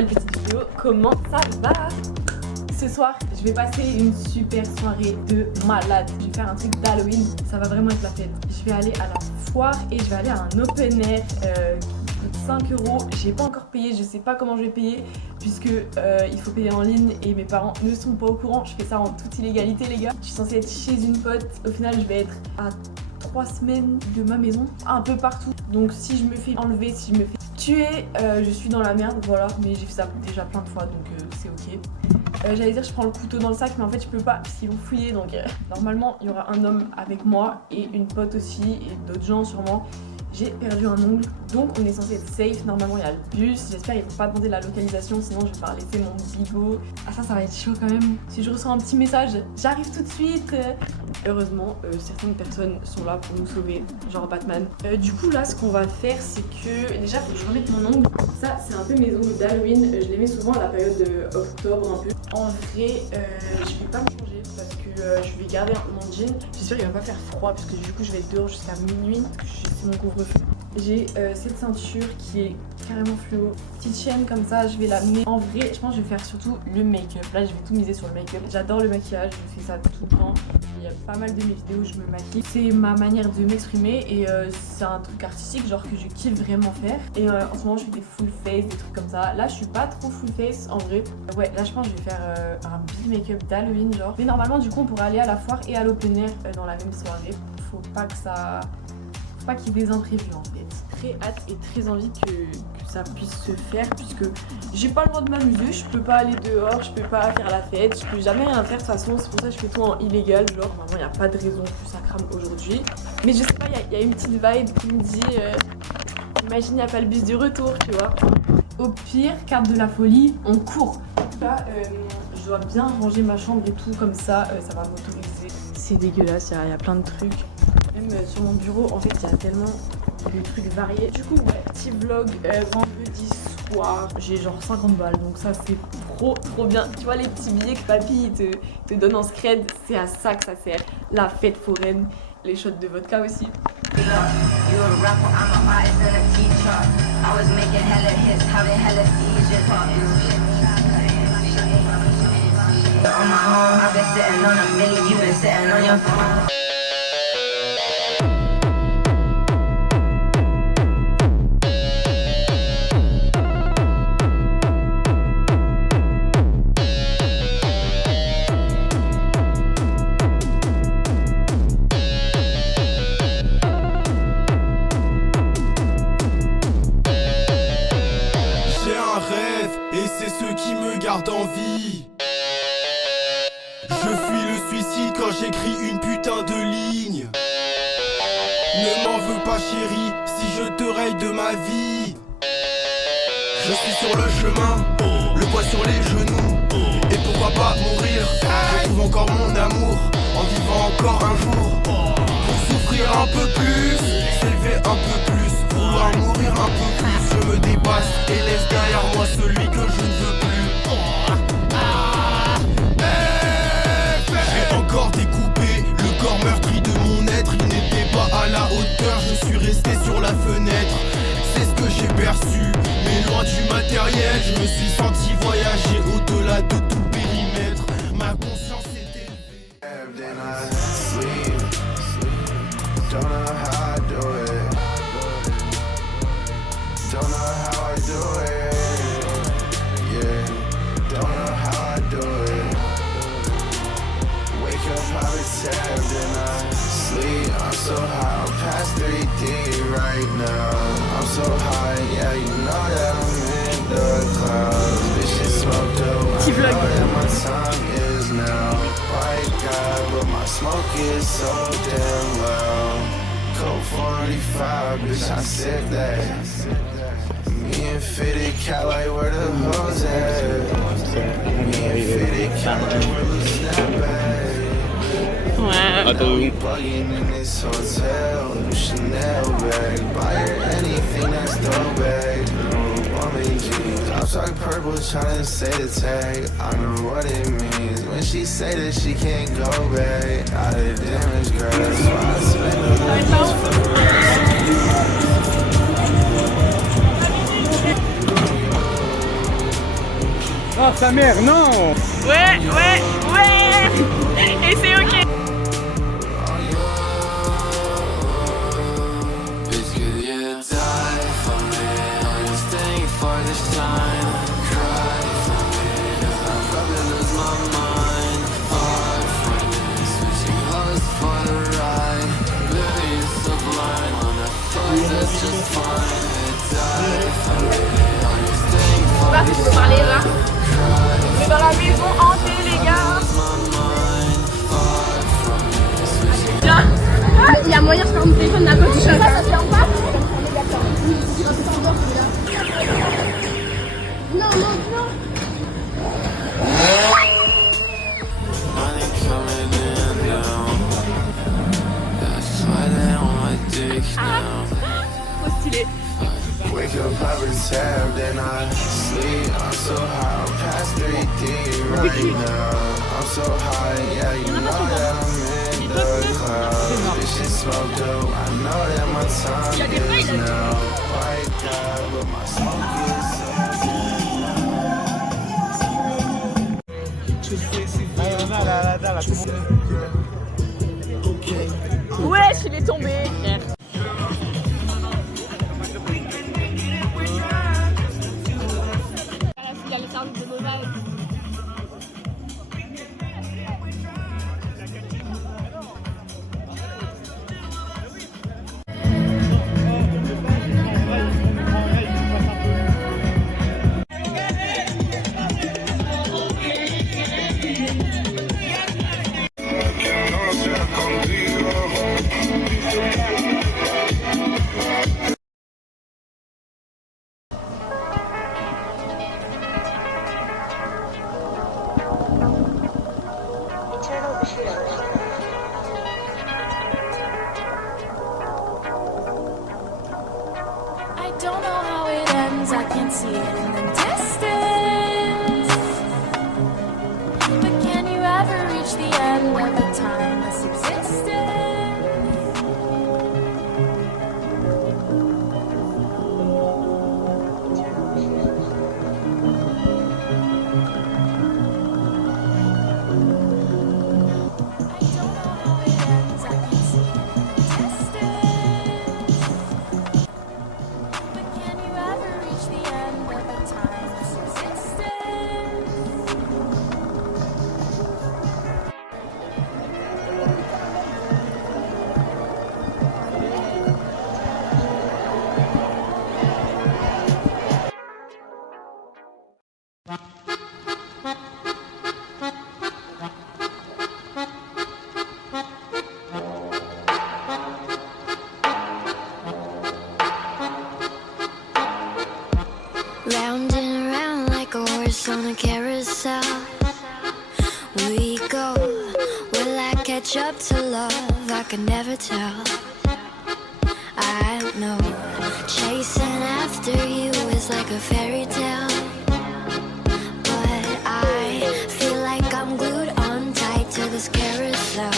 nouvelle petite vidéo. Comment ça va? Ce soir, je vais passer une super soirée de malade. Je vais faire un truc d'Halloween, ça va vraiment être la fête. Je vais aller à la foire et je vais aller à un open air qui coûte 5 €. J'ai pas encore payé, je sais pas comment je vais payer puisque il faut payer en ligne et mes parents ne sont pas au courant. Je fais ça en toute illégalité les gars. Je suis censée être chez une pote, au final je vais être à 3 semaines de ma maison, un peu partout. Donc si je me fais enlever, si je me fais tuer, je suis dans la merde, voilà. Mais j'ai fait ça déjà plein de fois donc c'est ok. J'allais dire je prends le couteau dans le sac mais en fait je peux pas parce qu'ils vont fouiller donc normalement il y aura un homme avec moi et une pote aussi et d'autres gens sûrement. J'ai perdu un ongle donc on est censé être safe, normalement il y a le bus, j'espère qu'ils vont pas demander la localisation sinon je vais devoir laisser mon bigot. Ah ça va être chaud quand même, si je reçois un petit message j'arrive tout de suite. Heureusement certaines personnes sont là pour nous sauver, genre Batman. Du coup là ce qu'on va faire c'est que déjà faut que je remette mon ongle. Ça c'est un peu mes ongles d'Halloween, je les mets souvent à la période de octobre un peu. En vrai je vais pas me changer parce que je vais garder mon jean. J'espère qu'il va pas faire froid parce que du coup je vais être dehors jusqu'à minuit parce que c'est mon couvre-feu. J'ai cette ceinture qui est carrément fluo, petite chaîne comme ça, je vais l'amener. En vrai, je pense que je vais faire surtout le make-up. Là, je vais tout miser sur le make-up. J'adore le maquillage, je fais ça tout le temps. Il y a pas mal de mes vidéos où je me maquille. C'est ma manière de m'exprimer et c'est un truc artistique, genre que je kiffe vraiment faire. Et en ce moment, je fais des full face, des trucs comme ça. Là, je suis pas trop full face en vrai. Ouais, là, je pense que je vais faire un big make-up d'Halloween, genre. Mais normalement, du coup, on pourra aller à la foire et à l'open air dans la même soirée. Faut pas que ça. Pas qu'il y ait des imprévus en fait. Très hâte et très envie que ça puisse se faire puisque j'ai pas le droit de m'amuser, je peux pas aller dehors, je peux pas faire la fête, je peux jamais rien faire de toute façon, c'est pour ça que je fais tout en illégal, genre vraiment il n'y a pas de raison que ça crame aujourd'hui. Mais je sais pas, il y a une petite vibe qui me dit imagine il n'y a pas le bus du retour, tu vois. Au pire, carte de la folie, on court. Là, je dois bien ranger ma chambre et tout comme ça, ça va m'autoriser. C'est dégueulasse, il y a plein de trucs. Même sur mon bureau, en fait, il y a tellement de trucs variés. Du coup, ouais, petit vlog vendredi soir. J'ai genre 50 balles, donc ça, c'est trop bien. Tu vois, les petits billets que papy te donne en scred, c'est à ça que ça sert. La fête foraine, les shots de vodka aussi. Et c'est ce qui me garde en vie. Je fuis le suicide quand j'écris une putain de ligne. Ne m'en veux pas chérie si je te raye de ma vie. Je suis sur le chemin, le poids sur les genoux. Et pourquoi pas mourir? Je trouve encore mon amour en vivant encore un jour. Pour souffrir un peu plus, s'élever un peu plus, vouloir mourir un peu plus. Je me dépasse et laisse derrière moi celui que je ne veux plus. J'ai encore découpé le corps meurtri de mon être. Il n'était pas à la hauteur, je suis resté sur la fenêtre. C'est ce que j'ai perçu, mais loin du matériel. Je me suis senti voyager au-delà de tout périmètre. Ma conscience est élevée. Don't know how I do it. Don't know how I do it. Yeah. Don't know how I do it. Wake up, I've been tapped and I sleep. I'm so high, I'm past 3D right now. I'm so high, yeah, you know that I'm in the clouds. Bitch, it smoked up. I know that my time is now. White guy, but my smoke is so damn loud. Cold 45, bitch, I said that. Me and Fitted Cat, like where the hoes at? Me and Fitted Cat, like where the snapback? We bugging in this hotel, new Chanel bag. Buy her anything that's dope bag. Woman jeans, drops like purple, tryna say the tag. I know what it means when she say that she can't go back. Out of damage, girl, that's why I spend the money for the rest. Oh sa mère, non! Ouais, ouais, ouais. Et c'est ok. Bitch, could you die for me? Are you staying for this time? Cry for me. I'll probably lose my mind. Far from me, switching hoes for the ride. Living is so blind. Wanna fuck, that's just fine. Die for me. Are you staying for this time? Parler là. On est dans la maison hantée, les gars. Viens. Il y a moyen de faire mon téléphone à cause du chat. Ça vient pas. Non, non, non. Money coming in now. That's why they on my dick now. Trop stylé. Wake up, pop a tab, then I sleep. I'm so high, I'm past 3D right now. I'm so high, yeah, you know that I'm in the clouds. This shit smoke dope, I know that my time is now. White God, but my smoke is Wesh, il est tombé. Il a les services de Nova. I don't know how it ends, I can see it in the distance. But can you ever reach the end of a timeless existence? Round and around like a horse on a carousel we go. Will I catch up to love? I can never tell. I know chasing after you is like a fairy tale, but I feel like I'm glued on tight to this carousel.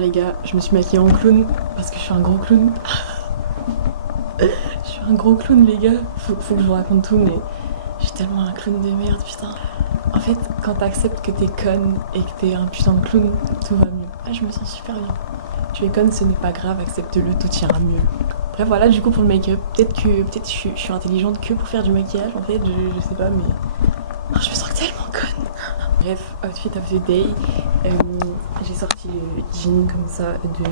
Les gars, je me suis maquillée en clown parce que je suis un gros clown. Je suis un gros clown, les gars. Faut que je vous raconte tout, mais je suis tellement un clown de merde, putain. En fait, quand t'acceptes que t'es conne et que t'es un putain de clown, tout va mieux. Ah, je me sens super bien. Tu es conne, ce n'est pas grave, accepte-le, tout ira mieux. Bref, voilà, du coup, pour le make-up, peut-être je suis intelligente que pour faire du maquillage, en fait, je sais pas, mais oh, je me sens tellement conne. Bref, outfit of the day. J'ai sorti le jean comme ça de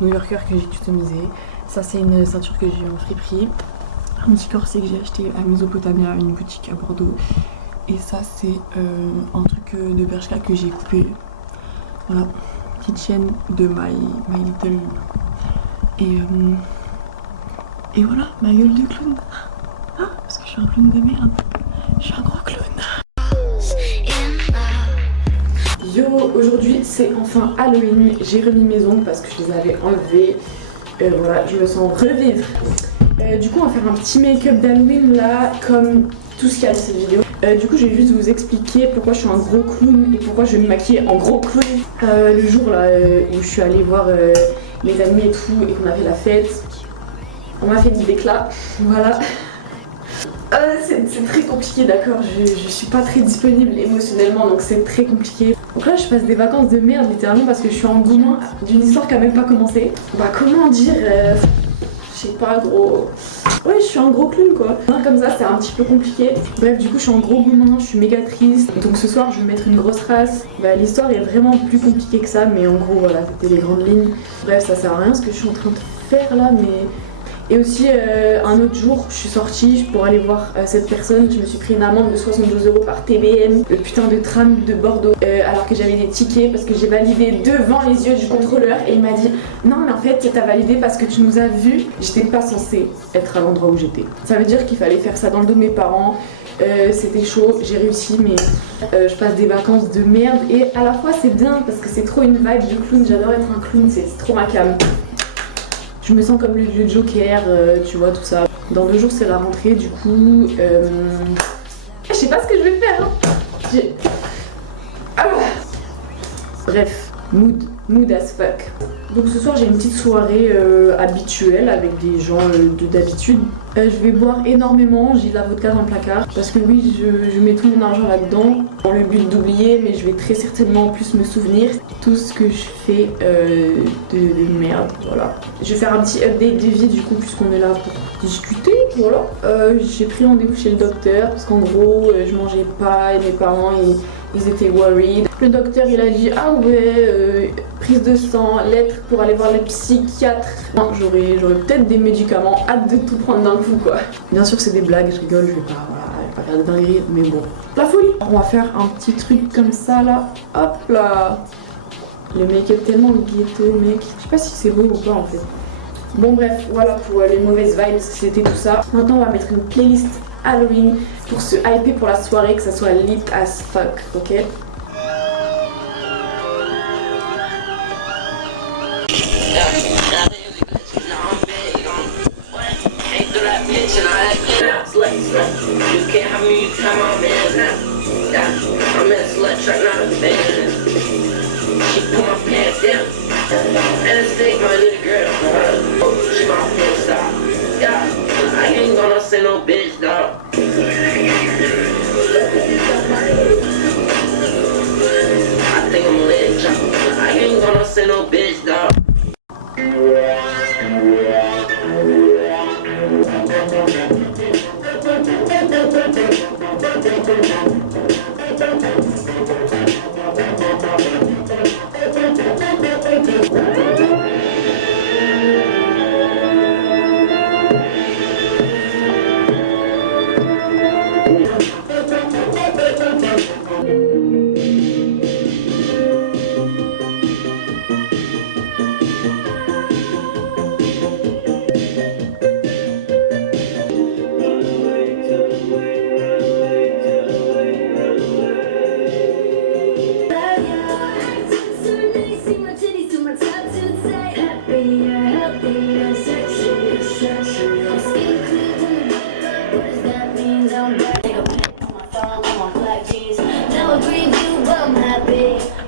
New Yorker que j'ai customisé. Ça, c'est une ceinture que j'ai eu en friperie. Un petit corset que j'ai acheté à Mesopotamia, une boutique à Bordeaux. Et ça c'est un truc de Bershka que j'ai coupé. Voilà, petite chaîne de My Little. Et voilà, ma gueule de clown. Ah, parce que je suis un clown de merde. Je suis un gros clown. Yo, aujourd'hui c'est enfin Halloween. J'ai remis mes ongles parce que je les avais enlevés. Voilà, je me sens revivre. Du coup on va faire un petit make-up d'Halloween là, comme tout ce qu'il y a dans cette vidéo. Du coup je vais juste vous expliquer pourquoi je suis un gros clown et pourquoi je vais me maquiller en gros clown. Le jour là où je suis allée voir mes amis et tout et qu'on a fait la fête, on m'a fait des éclats, voilà. C'est très compliqué, d'accord, je suis pas très disponible émotionnellement donc c'est très compliqué. Donc là je passe des vacances de merde littéralement parce que je suis en engouement d'une histoire qui a même pas commencé. Bah comment dire, je sais pas gros... Ouais je suis un gros clown quoi. Comme ça c'est un petit peu compliqué. Bref du coup je suis en gros goumin, je suis méga triste. Donc ce soir je vais mettre une grosse race. Bah l'histoire est vraiment plus compliquée que ça mais en gros voilà c'était les grandes lignes. Bref ça sert à rien ce que je suis en train de faire là mais... Et aussi un autre jour, je suis sortie pour aller voir cette personne. Je me suis pris une amende de 72 € par TBM, le putain de tram de Bordeaux, alors que j'avais des tickets parce que j'ai validé devant les yeux du contrôleur et il m'a dit non mais en fait t'as validé parce que tu nous as vus. J'étais pas censée être à l'endroit où j'étais. Ça veut dire qu'il fallait faire ça dans le dos de mes parents. C'était chaud, j'ai réussi mais je passe des vacances de merde et à la fois c'est bien parce que c'est trop une vibe du clown. J'adore être un clown, c'est trop ma came. Je me sens comme le vieux Joker, tu vois, tout ça. Dans 2 jours, c'est la rentrée, du coup... Je sais pas ce que je vais faire, hein. Ah. Bref, mood as fuck. Donc ce soir, j'ai une petite soirée habituelle avec des gens d'habitude. Je vais boire énormément, j'ai de la vodka dans le placard. Parce que oui, je mets tout mon argent là-dedans, dans le but d'oublier, mais je vais très certainement en plus me souvenir tout ce que je fais de merde, voilà. Je vais faire un petit update de vie du coup, puisqu'on est là pour discuter, voilà. J'ai pris rendez-vous chez le docteur, parce qu'en gros, je mangeais pas et mes parents, ils étaient worried. Le docteur, il a dit, ah ouais, prise de sang, lettre pour aller voir le psychiatre. Non, j'aurais peut-être des médicaments, hâte de tout prendre d'un coup quoi. Bien sûr c'est des blagues, je rigole, je vais pas faire de dingueries, mais bon. La folie. On va faire un petit truc comme ça là, hop là. Le make-up tellement ghetto mec, je sais pas si c'est beau ou pas en fait. Bon bref, voilà pour les mauvaises vibes, c'était tout ça. Maintenant on va mettre une playlist Halloween pour se hyper pour la soirée, que ça soit lit as fuck, ok? I ain't gonna say no bitch, dog. I think I'm lit, I ain't gonna say no bitch, dog.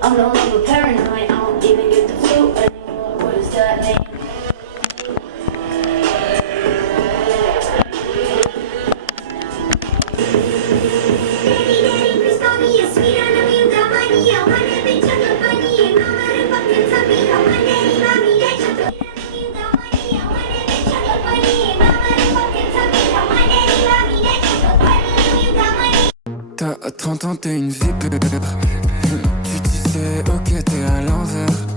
I'm no longer paranoid, I don't even get the flu anymore. What does that mean? T'as 30 ans, t'es une vipère. Tu disais ok, t'es à l'envers.